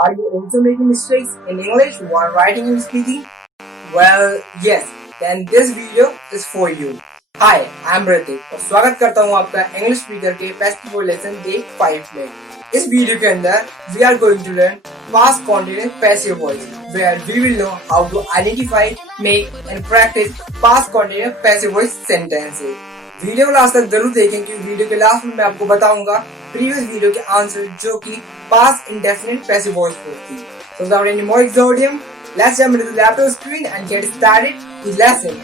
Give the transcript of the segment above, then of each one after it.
Are you also making mistakes in English while writing and speaking? Well, yes, then this video is for you. Hi, I'm Ritik और स्वागत करता हूँ आपका English speaker के festival lesson day 5 में। इस video के अंदर we are going to learn past continuous passive voice, where we will know how to identify, make and practice past continuous passive voice sentences. Video को last तक जरूर देखें क्योंकि वीडियो के लास्ट में मैं आपको बताऊंगा प्रीवियस वीडियो के आंसर जो कि past indefinite passive voice होती है। So without any more exordium, let's jump into the laptop screen and get started with the lesson.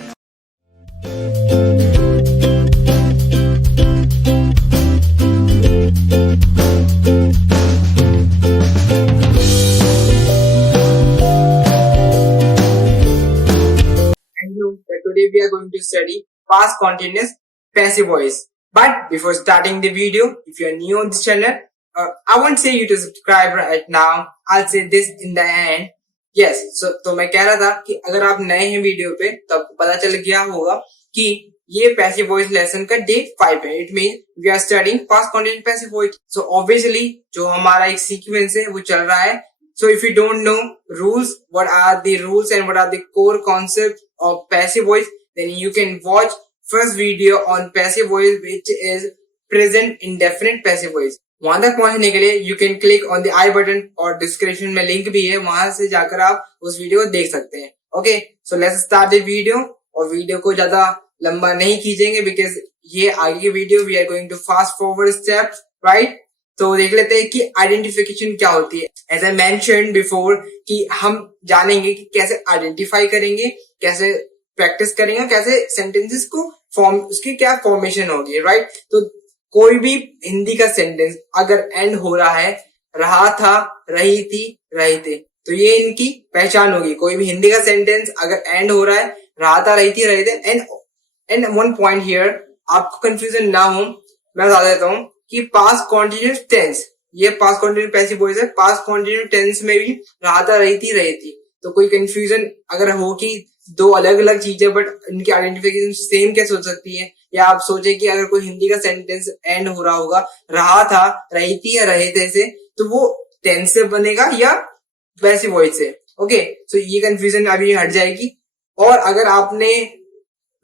Today we are going to study past continuous passive voice. But before starting the video, if you are new on this channel, I won't say you to subscribe right now. I'll say this in the end. Yes, तो मैं कह रहा था कि अगर आप नए हैं वीडियो पे तो आपको पता चल गया होगा कि ये पैसिव वॉइस लेसन का डे 5 है. It mean we are studying past continuous passive voice. So obviously जो हमारा एक सीक्वेंस है वो चल रहा है. So if you don't know rules, what are the rules and what are the core concepts of passive voice, then you can watch first video on passive voice, which is present indefinite passive voice. वहां तक पहुंचने के लिए you can click on the I button और description में link भी है, वहां से जाकर आप उस वीडियो को देख सकते हैं. Okay, so let's start the video. और वीडियो को ज्यादा लंबा नहीं खींचेंगे because ये आगे की video we are going to fast forward steps, right? तो देख लेते हैं कि आइडेंटिफिकेशन क्या होती है. एज आई मेंशन्ड बिफोर कि हम जानेंगे कि कैसे आइडेंटिफाई करेंगे, कैसे प्रैक्टिस करेंगे, कैसे सेंटेंसेस को फॉर्म, उसकी क्या फॉर्मेशन होगी, राइट. तो कोई भी हिंदी का सेंटेंस अगर एंड हो रहा है रहा था, रही थी, रहे थे, तो ये इनकी पहचान होगी. कोई भी हिंदी का सेंटेंस अगर एंड हो रहा है रहा था, रही थी, रहे थे. एंड वन पॉइंट हियर, आपको कंफ्यूजन ना हो, मैं बता देता हूँ कि पास्ट कॉन्टिन्यूअस टेंस, ये पास्ट कॉन्टिन्यूअस पैसिव वॉइस है. पास्ट कॉन्टिन्यूअस टेंस में भी रहा था, रही थी. तो कोई कंफ्यूजन अगर हो कि दो अलग अलग चीजें बट इनकी आइडेंटिफिकेशन सेम कैसे हो सकती है, या आप सोचे कि अगर कोई हिंदी का सेंटेंस एंड हो रहा होगा रहा था, रही थी या रहे थे से, तो वो टेंस से बनेगा या पैसिव वॉइस से. ओके, सो ये कंफ्यूजन अभी हट जाएगी. और अगर आपने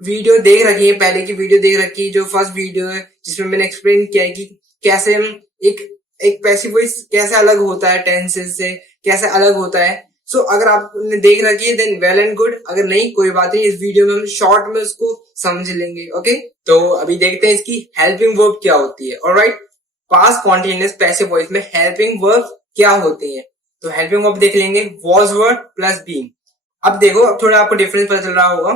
वीडियो देख रखी है, पहले की वीडियो देख रखी है, जो फर्स्ट वीडियो है जिसमें मैंने एक्सप्लेन किया है कि कैसे हम एक पैसिव वॉइस कैसे अलग होता है टेंसेस से, कैसे अलग होता है. सो अगर आपने देख रखी है देन वेल एंड गुड, अगर नहीं कोई बात नहीं, इस वीडियो में हम शॉर्ट में उसको समझ लेंगे. ओके, तो अभी देखते हैं इसकी हेल्पिंग वर्ब क्या होती है. Alright, past continuous passive voice में हेल्पिंग वर्ब क्या होती है. तो हेल्पिंग वर्ब देख लेंगे, वॉज वर्ब प्लस बीइंग. अब देखो, अब थोड़ा आपको डिफरेंस पता चल रहा होगा.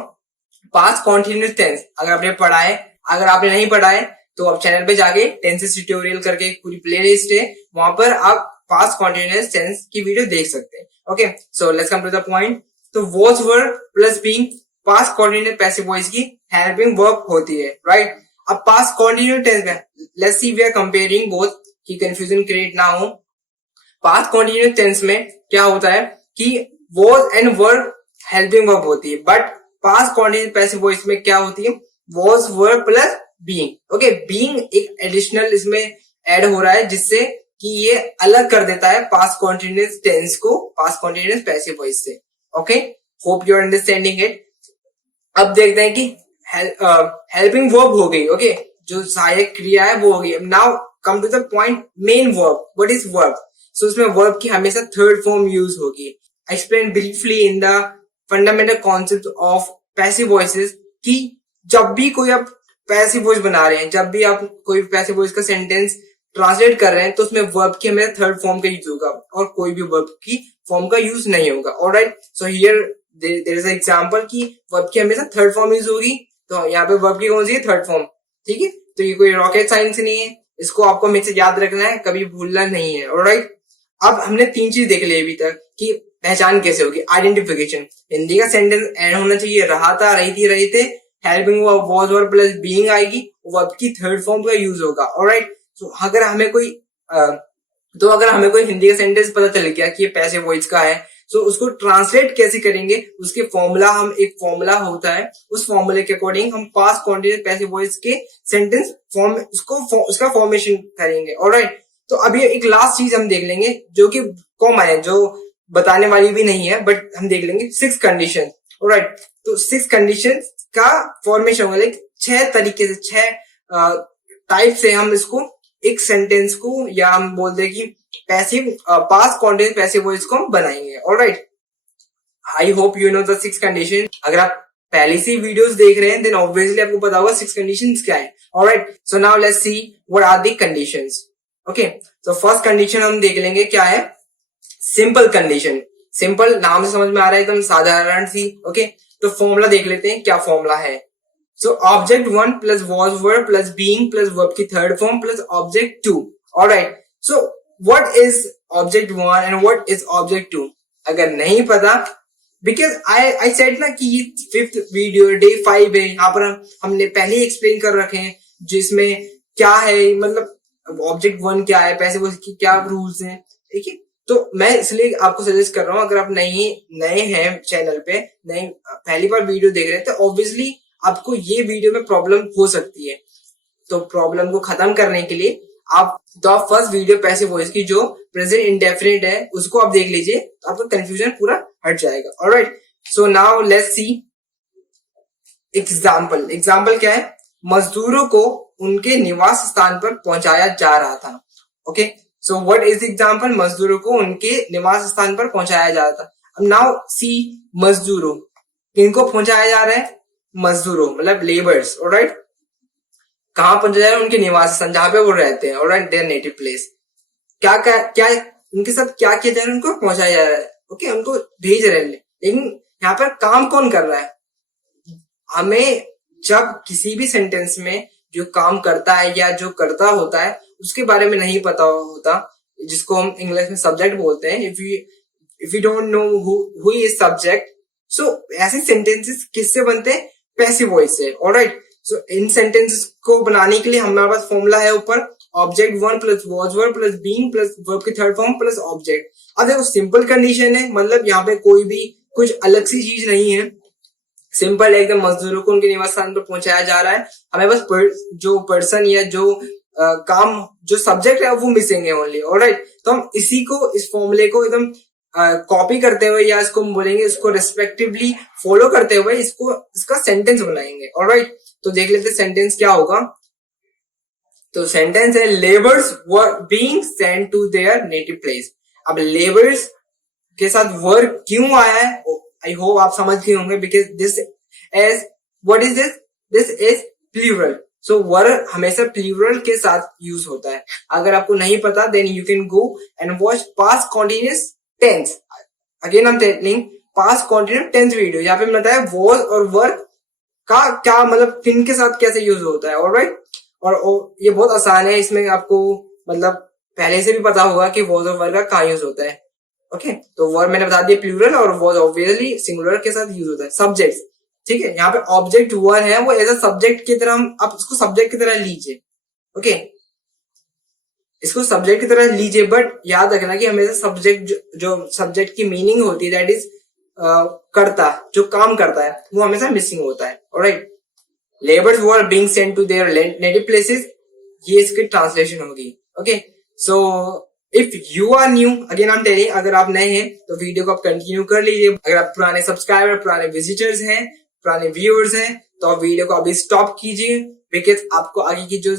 पास्ट कॉन्टिन्यूअस टेंस अगर आपने पढ़ा है, अगर आपने नहीं पढ़ा है तो आप चैनल पे जाके टेंसेस ट्यूटोरियल करके एक पूरी प्लेलिस्ट है, वहां पर आप पास्ट कॉन्टिन्यूअस टेंस की वीडियो देख सकते हैं. Okay, so let's come to the point. तो was verb plus being past continuous passive voice की हेल्पिंग वर्ब होती है, राइट. अब पास्ट कॉन्टिन्यूअस टेंस में let's see we are comparing both कि कंफ्यूजन क्रिएट ना हो. पास्ट कॉन्टिन्यूअस टेंस में क्या होता है कि was and verb helping verb होती है, but past continuous passive voice में क्या होती है, was verb plus being. Okay, being एक एडिशनल इसमें ऐड हो रहा है जिससे कि ये अलग कर देता है पास्ट कॉन्टिन्यूअस टेंस को पास्ट कॉन्टिन्यूअस पैसिव वॉइस से. Okay, hope you are understanding it. अब देखते हैं कि हेल्पिंग वर्ब हो गई. ओके, जो सहायक क्रिया है वो हो गई. Now come to the point, main verb. What is verb? So उसमें वर्ब की हमेशा थर्ड फॉर्म यूज होगी. Explain briefly in the fundamental concept of passive voices कि जब भी कोई आप पैसिव वॉइस बना रहे हैं, जब भी आप कोई पैसिव वॉइस का सेंटेंस ट्रांसलेट कर रहे हैं, तो उसमें वर्ब की हमें थर्ड फॉर्म का यूज होगा और कोई भी वर्ब की फॉर्म का यूज नहीं होगा. Alright, so here there is example कि वर्ब की हमेशा थर्ड फॉर्म यूज होगी. तो यहाँ पे वर्ब की कौन सी है, थर्ड फॉर्म. ठीक है, तो ये कोई रॉकेट साइंस नहीं है, इसको आपको हमेशा याद रखना है, कभी भूलना नहीं है. ऑलराइट, अब हमने तीन चीज देख ली अभी तक कि पहचान कैसे होगी. आइडेंटिफिकेशन, हिंदी का सेंटेंस एंड होना चाहिए, रहा था, रही थी, रहे थे. Helping verb was verb plus being आएगी, वर्ब की थर्ड फॉर्म का यूज होगा. ऑलराइट, सो अगर हमें कोई हिंदी का सेंटेंस पता चल गया कि ये पैसिव वॉइस का है, सो उसको ट्रांसलेट कैसे करेंगे, उसके फॉर्मूला, हम एक फॉर्मूला होता है, उस फॉर्मूले के अकॉर्डिंग हम पास्ट कॉन्टिन्यूअस पैसिव वॉइस के सेंटेंस फॉर्म उसका फॉर्मेशन करेंगे. ऑलराइट, तो अभी एक लास्ट चीज हम देख लेंगे जो कि कॉमन है, जो बताने वाली भी नहीं है, बट हम देख लेंगे 6 कंडीशन। ऑलराइट, तो 6 कंडीशन का फॉर्मेशन होगा, लाइक 6 तरीके से, 6 टाइप से हम इसको एक सेंटेंस को, या हम बोल दे कि passive past continuous passive voice को हम बनाएंगे। Alright, I hope you know the 6 condition. अगर आप पहले से वीडियोस देख रहे हैं देन ऑब्वियसली आपको पता होगा 6 कंडीशंस क्या है। Alright, so now let's see what are the conditions. Okay, तो फर्स्ट कंडीशन हम देख लेंगे क्या है, सिंपल कंडीशन। सिंपल नाम से समझ में आ रहा है, एकदम साधारण सी। ओके, तो फॉर्मूला देख लेते हैं क्या फॉर्मूला है। So object 1 plus was verb plus being plus verb की third form plus object 2। Alright, so what is object 1 and what is object 2? अगर नहीं पता, बिकॉज आई सेड ना कि ये 5th वीडियो डे 5 है, यहाँ पर हमने पहले ही एक्सप्लेन कर रखे हैं जिसमें क्या है, मतलब ऑब्जेक्ट 1 क्या है, पैसे की क्या रूल्स हैं। ठीक है, तो मैं इसलिए आपको सजेस्ट कर रहा हूँ, अगर आप नए हैं चैनल पे, नए पहली बार वीडियो देख रहे हैं, तो ऑब्वियसली आपको ये वीडियो में प्रॉब्लम हो सकती है। तो प्रॉब्लम को खत्म करने के लिए आप the first video passive voice की जो प्रेजेंट इंडेफिनिट है उसको आप देख लीजिए, तो आपका कंफ्यूजन पूरा हट जाएगा। Alright, so now let's C example. Example क्या है, मजदूरों को उनके निवास स्थान पर पहुंचाया जा रहा था। Okay, so what is example, मजदूरों को उनके निवास स्थान पर पहुंचाया जा रहा था। अब नाउ सी मजदूरों, किनको पहुंचाया जा रहा है, मजदूरों मतलब लेबर्स। ऑलराइट, कहां पहुंचाया जा रहा है, उनके निवास स्थान जहां पे वो रहते हैं। Alright, there native place. क्या क्या क्या उनके साथ क्या किया जा रहा है, उनको पहुंचाया जा रहा है। ओके, उनको भेज रहे हैं, लेकिन यहाँ पर काम कौन कर रहा है? हमें जब किसी भी सेंटेंस में जो काम करता है या जो करता होता है उसके बारे में नहीं पता होता, जिसको हम इंग्लिश में सब्जेक्ट बोलते हैं, if you don't know who is subject, so ऐसे सेंटेंसेस किससे बनते हैं, पैसिव वॉइस से। ऑलराइट, सो इन सेंटेंसेस को बनाने के लिए हमारे पास फॉर्मूला है ऊपर, object 1 plus was verb plus being plus verb की थर्ड फॉर्म प्लस ऑब्जेक्ट। अब देखो सिंपल कंडीशन है, मतलब यहाँ पे कोई भी कुछ अलग सी चीज नहीं है, सिंपल एकदम, मजदूरों को उनके निवास स्थान पर पहुंचाया जा रहा है। हमें बस जो पर्सन या जो काम जो सब्जेक्ट है वो मिसिंग है ओनली। ऑलराइट, तो हम इसी को, इस फॉर्मूले को एकदम कॉपी करते हुए, या इसको हम बोलेंगे इसको रेस्पेक्टिवली फॉलो करते हुए इसका सेंटेंस बनाएंगे। ऑलराइट, तो देख लेते हैं सेंटेंस क्या होगा। तो सेंटेंस है labours were being sent to their native place. अब लेबर्स के साथ वर्क क्यों आया है, आई होप आप समझ गए होंगे, because this is what is this is plural. So were हमेशा प्लूरल के साथ यूज होता है। अगर आपको नहीं पता then you can go and watch past continuous tense. Again I am telling past continuous tense video, यहाँ पे बताया वॉज और वर्क का क्या मतलब, किन के साथ कैसे यूज होता है। ऑलराइट, और ये बहुत आसान है, इसमें आपको मतलब पहले से भी पता होगा कि वॉज और वर्क का कहाँ यूज होता है। ओके, तो वर्ब मैंने बता दिया प्लूरल, और वॉज ऑब्वियसली सिंगुलर के साथ यूज होता है। सब्जेक्ट, ठीक है, यहाँ पे ऑब्जेक्ट वन है वो एज अ सब्जेक्ट की तरह, आप इसको सब्जेक्ट की तरह लीजिए। ओके, इसको सब्जेक्ट की तरह लीजिए, बट याद रखना कि हमेशा सब्जेक्ट जो सब्जेक्ट की मीनिंग होती है दैट इज करता, जो काम करता है वो हमेशा मिसिंग होता है। Alright, labours who are being sent to their native places, ये इसकी ट्रांसलेशन होगी। Okay, so if you are new, again I am telling, अगर आप नए हैं तो वीडियो को आप कंटिन्यू कर लीजिए। अगर आप पुराने सब्सक्राइबर, पुराने विजिटर्स हैं, पुराने व्यूअर्स हैं, तो आप वीडियो को अभी स्टॉप कीजिए, बिकॉज आपको आगे की जो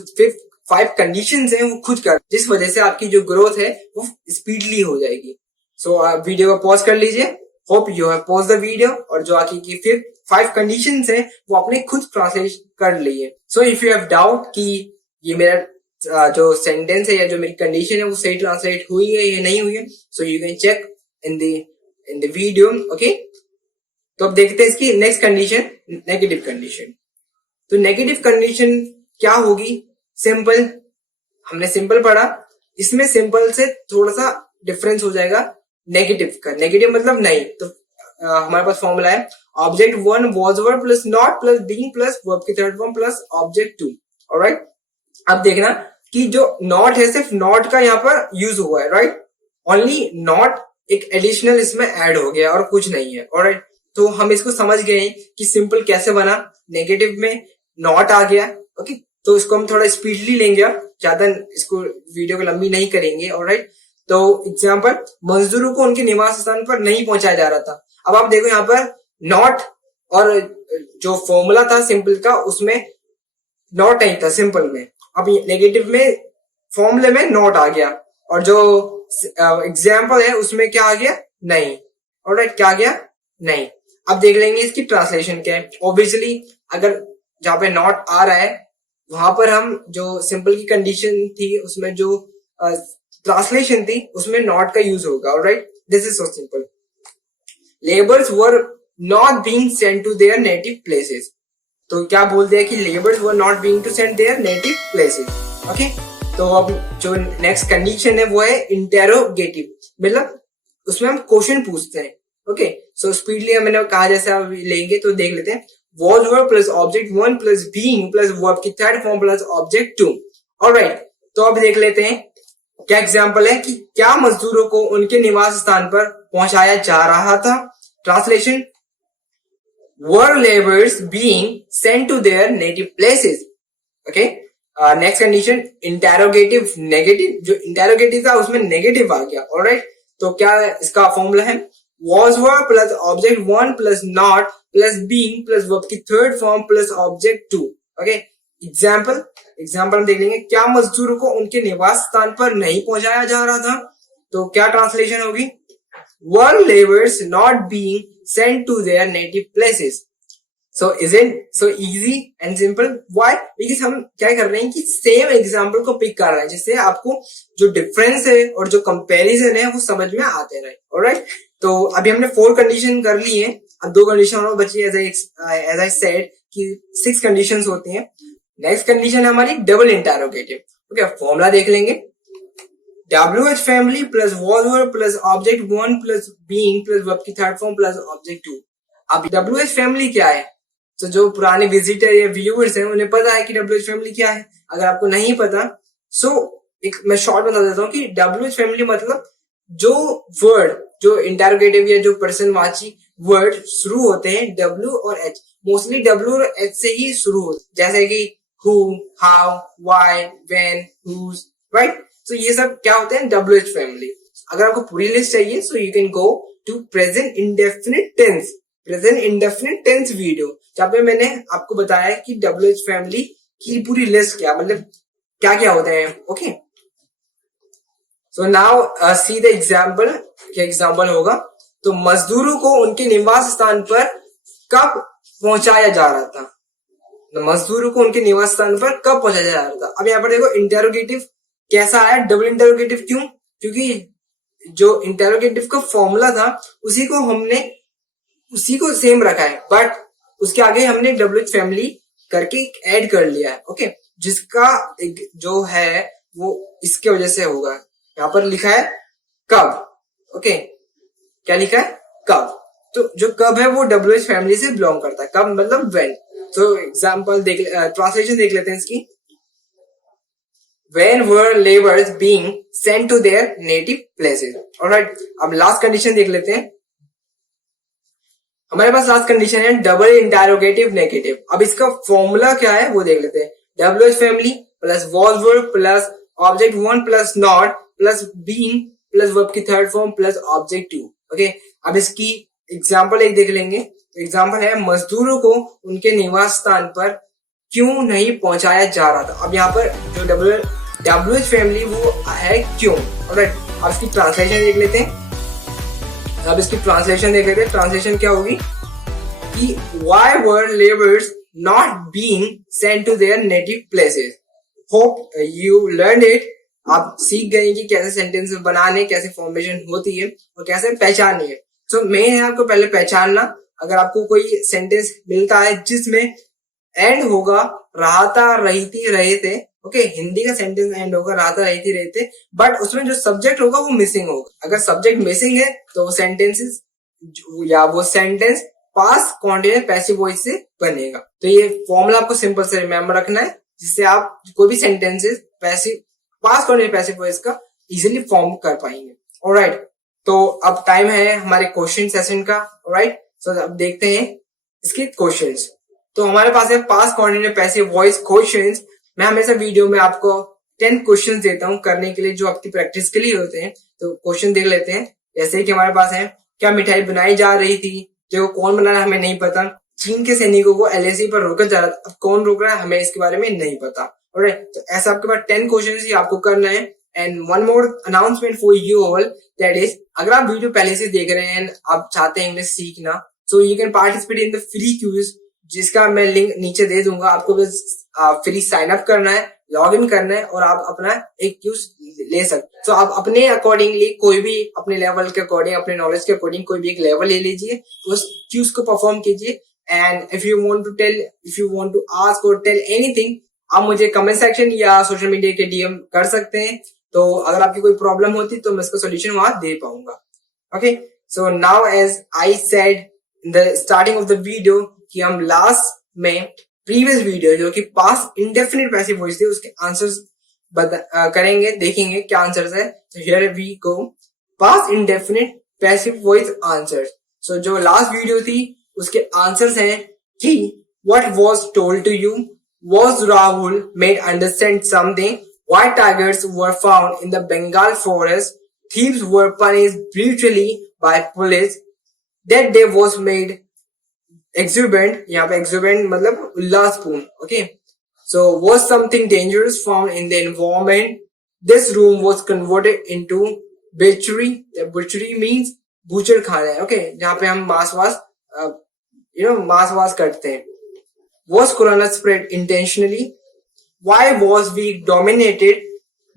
5 कंडीशंस हैं वो खुद कर, जिस वजह से आपकी जो ग्रोथ है वो स्पीडली हो जाएगी। सो आप वीडियो को पॉज कर लीजिए, hope you have pause the video, और जो आगे की 5 कंडीशंस हैं वो आपने खुद ट्रांसलेट कर लिए। सो इफ यू हैव डाउट कि ये मेरा जो सेंटेंस है या जो मेरी कंडीशन है वो सही ट्रांसलेट हुई है या नहीं हुई है, so you can check in the video. Okay, तो अब देखते हैं इसकी नेक्स्ट कंडीशन, नेगेटिव कंडीशन। तो नेगेटिव कंडीशन क्या होगी, सिंपल, हमने सिंपल पढ़ा, इसमें सिंपल से थोड़ा सा डिफरेंस हो जाएगा नेगेटिव का। नेगेटिव मतलब नहीं, तो हमारे पास फॉर्मूला है object 1 was verb plus not plus being plus verb की third form plus object 2। Alright, अब देखना कि जो नॉट है सिर्फ नॉट का यहाँ पर यूज हुआ है। राइट, ओनली नॉट एक एडिशनल इसमें ऐड हो गया और कुछ नहीं है। ऑलराइट, तो हम इसको समझ गए कि सिंपल कैसे बना, नेगेटिव में नॉट आ गया। ओके, तो इसको हम थोड़ा स्पीडली लेंगे, अब ज्यादा इसको वीडियो को लंबी नहीं करेंगे। ऑलराइट, तो एग्जाम्पल, मजदूरों को उनके निवास स्थान पर नहीं पहुंचाया जा रहा था। अब आप देखो यहाँ पर नॉट, और जो फॉर्मूला था सिंपल का उसमें नॉट नहीं था सिंपल में, अब नेगेटिव में फॉर्मूले में नॉट आ गया, और जो एग्जाम्पल है उसमें क्या आ गया, नहीं। ऑलराइट, क्या आ गया, नहीं। अब देख लेंगे इसकी ट्रांसलेशन क्या है। ऑब्वियसली अगर जहां पे नॉट आ रहा है वहां पर हम जो सिंपल की कंडीशन थी उसमें जो ट्रांसलेशन थी उसमें नॉट का यूज होगा। Alright, this is so simple. Labours were not being sent to their native places. तो क्या बोल दिया कि labours were not being to sent their native places. Okay, तो अब जो नेक्स्ट कंडीशन है वो है इंटेरोगेटिव, मतलब उसमें हम क्वेश्चन पूछते हैं। ओके, सो स्पीडली मैंने कहा जैसे आप लेंगे तो देख लेते हैं। was verb plus object 1 plus being plus verb की third form plus object 2। Alright, तो अब देख लेते हैं क्या एग्जांपल है कि क्या मजदूरों को उनके निवास स्थान पर पहुंचाया जा रहा था। Translation, were laborers being sent to their native places। Okay, next condition interrogative negative, जो इंटेरोगेटिव था उसमें नेगेटिव आ गया। ऑलराइट, तो क्या इसका फॉर्मूला है, was verb plus object 1 plus not plus being plus verb की third form plus object 2। Okay, example हम देख लेंगे। क्या मजदूरों को उनके निवास स्थान पर नहीं पहुंचाया जा रहा था, तो क्या ट्रांसलेशन होगी, were laborers not being sent to their native places। So isn't so easy and simple? Why? Because हम क्या कर रहे हैं कि सेम एग्जाम्पल को पिक कर रहे हैं जिससे आपको जो डिफरेंस है और जो कंपैरिजन है वो समझ में आते रहे। ऑलराइट, तो अभी हमने 4 कंडीशन कर ली है, अब 2 कंडीशन और बची है। एज आई सेड कि 6 कंडीशंस होती हैं। नेक्स्ट कंडीशन है हमारी डबल इंटेरोगेटिव। ओके, फॉर्मूला देख लेंगे। WH family plus was verb plus object 1 plus being plus verb की थर्ड फॉर्म प्लस ऑब्जेक्ट 2। अब WH फैमिली क्या है, तो जो पुराने विजिटर या व्यूअर्स हैं उन्हें पता है कि WH फैमिली क्या है। अगर आपको नहीं पता सो एक मैं शॉर्ट बता देता हूँ कि WH फैमिली मतलब जो वर्ड, जो इंटेरोगेटिव या जो पर्सनवाची वर्ड शुरू होते हैं W और H, मोस्टली W और H से ही शुरू होते हैं, जैसे कि who, how, why, when, whose, right? तो ये सब क्या होते हैं WH फैमिली। अगर आपको पूरी लिस्ट चाहिए so you can go to present indefinite tense video, जहाँ पे मैंने आपको बताया कि WH फैमिली की पूरी लिस्ट क्या, मतलब क्या क्या होते हैं। Okay, so now see the example. क्या एग्जाम्पल होगा, तो मजदूरों को उनके निवास स्थान पर कब पहुंचाया जा रहा था। मजदूरों को उनके निवास स्थान पर कब पहुंचाया जा रहा था। अब यहाँ पर देखो इंटेरोगेटिव कैसा आया, डबल इंटेरोगेटिव। क्यों? क्योंकि जो इंटेरोगेटिव का फॉर्मूला था उसी को सेम रखा है, बट उसके आगे हमने WH फैमिली करके ऐड कर लिया है। ओके, जिसका जो है वो इसके वजह से होगा। यहाँ पर लिखा है कब। ओके, क्या लिखा है, कब। तो जो कब है वो WH फैमिली से बिलोंग करता है। कब मतलब व्हेन। तो एग्जांपल ट्रांसलेशन देख लेते हैं इसकी। When were laborers being sent to their native places? Alright, अब लास्ट कंडीशन देख लेते हैं। हमारे पास लास्ट कंडीशन है डबल इंटेरोगेटिव नेगेटिव। अब इसका फॉर्मूला क्या है वो देख लेते हैं। WH family plus was verb plus object 1 plus not plus being plus verb की third form plus object 2। Okay, अब इसकी एग्जांपल एक देख लेंगे। एग्जांपल है मजदूरों को उनके निवास स्थान पर क्यों नहीं पहुंचाया जा रहा था। अब यहाँ पर जो WH फैमिली वो है क्यों। ऑलराइट, अब इसकी ट्रांसलेशन देख लेते हैं। ट्रांसलेशन क्या होगी कि why were laborers not being sent to their native places? Hope you learned it। आप सीख गए कि कैसे सेंटेंस बनाने, कैसे फॉर्मेशन होती है और कैसे पहचाननी है। तो मेन है आपको पहले पहचानना। अगर आपको कोई सेंटेंस मिलता है जिसमें एंड होगा रहा था, रही थी, रहे थे, ओके, हिंदी का सेंटेंस एंड होगा रहा था, रही थी, रहे थे, बट उसमें जो सब्जेक्ट होगा वो मिसिंग होगा। अगर सब्जेक्ट मिसिंग है तो वो सेंटेंसेस या वो sentence past continuous passive voice से बनेगा। तो ये फॉर्मूला आपको सिंपल से रिमेम्बर रखना है, जिससे आप कोई भी sentences past continuous passive voice का इजिली फॉर्म कर पाएंगे। ऑलराइट, तो अब टाइम है हमारे क्वेश्चन सेशन का। ऑलराइट, सो अब देखते हैं इसके क्वेश्चंस। तो हमारे पास है past continuous passive voice questions. मैं हमेशा वीडियो में आपको 10 क्वेश्चन देता हूँ करने के लिए, जो आपकी प्रैक्टिस के लिए होते हैं। तो क्वेश्चन देख लेते हैं। जैसे कि हमारे पास है, क्या मिठाई बनाई जा रही थी, जो कौन बना रहा हमें नहीं पता। चीन के सैनिकों को एलएसी पर रोका जा रहा था, अब कौन रोक रहा है हमें इसके बारे में नहीं पता। ऑलराइट, तो ऐसा आपके पास 10 क्वेश्चन ही आपको करना है। And one more announcement for you all, that is अगर आप वीडियो पहले से देख रहे हैं, आप चाहते हैं इंग्लिश सीखना, so you can participate in the free quiz, जिसका मैं लिंक नीचे दे दूंगा। आपको बस फ्री साइन अप करना है, लॉग इन करना है और आप अपना एक क्यूज ले सकते हैं। तो आप अपने अकॉर्डिंगली कोई भी अपने लेवल के अकॉर्डिंग, अपने नॉलेज के अकॉर्डिंग कोई भी एक लेवल ले लीजिए, उस क्यूज को परफॉर्म कीजिए। And if you want to ask और टेल एनीथिंग, आप मुझे कमेंट सेक्शन या सोशल मीडिया के डीएम कर सकते हैं। तो अगर आपकी कोई प्रॉब्लम होती तो मैं इसका सोल्यूशन वहां दे पाऊंगा। Okay, so now as I said in the starting of the video कि हम लास्ट में प्रीवियस वीडियो जो कि पास्ट इंडेफिनिट पैसिव वॉइस थी, उसके आंसर्स करेंगे, देखेंगे क्या आंसर्स है। तो here we go, past indefinite passive voice answers. So जो लास्ट वीडियो थी उसके आंसर्स हैं कि what was told to you, was Rahul made understand something, white tigers were found in the Bengal forest, thieves were punished brutally by police, that day was made exuberant, यहाँ पे exuberant मतलब उल्लासपूर्ण, okay? So was something dangerous found in the environment, this room was converted into butchery, butchery means butcher खाना है, okay? जहाँ पे हम मांस वास करते हैं। Was corona spread intentionally? Why was we dominated?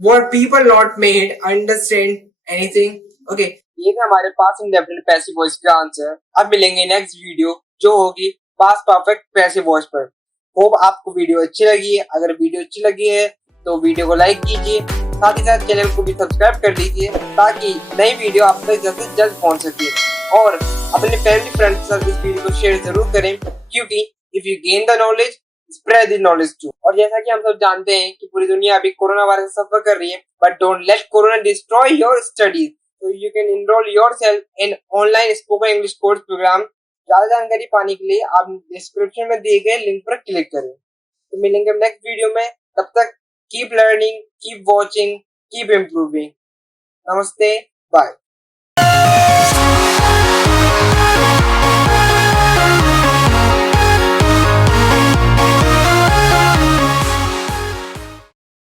Were people not made understand anything? Okay, ये था हमारे पास इंडेफिनिट पैसिव वॉइस का आंसर। अब मिलेंगे नेक्स्ट वीडियो जो होगी पास्ट परफेक्ट पैसिव वॉइस पर। होप आपको वीडियो अच्छी लगी है। अगर वीडियो अच्छी लगी है तो वीडियो को लाइक कीजिए, साथ ही साथ चैनल को भी सब्सक्राइब कर लीजिए ताकि नई वीडियो आप तक जल्द से जल्द पहुंच सके। और अपने फैमिली फ्रेंड्स के साथ इस वीडियो को शेयर जरूर करें, क्योंकि if you gain the knowledge, spread the knowledge too। और जैसा कि हम सब जानते हैं कि पूरी दुनिया अभी कोरोना वायरस से सफर कर रही है, but don't let corona destroy your studies। So you can enroll yourself in online spoken English course program। ज्यादा जानकारी पाने के लिए आप डिस्क्रिप्शन में दिए गए लिंक पर क्लिक करें। तो मिलेंगे नेक्स्ट वीडियो में, तब तक keep learning, keep watching, keep improving. नमस्ते, बाय।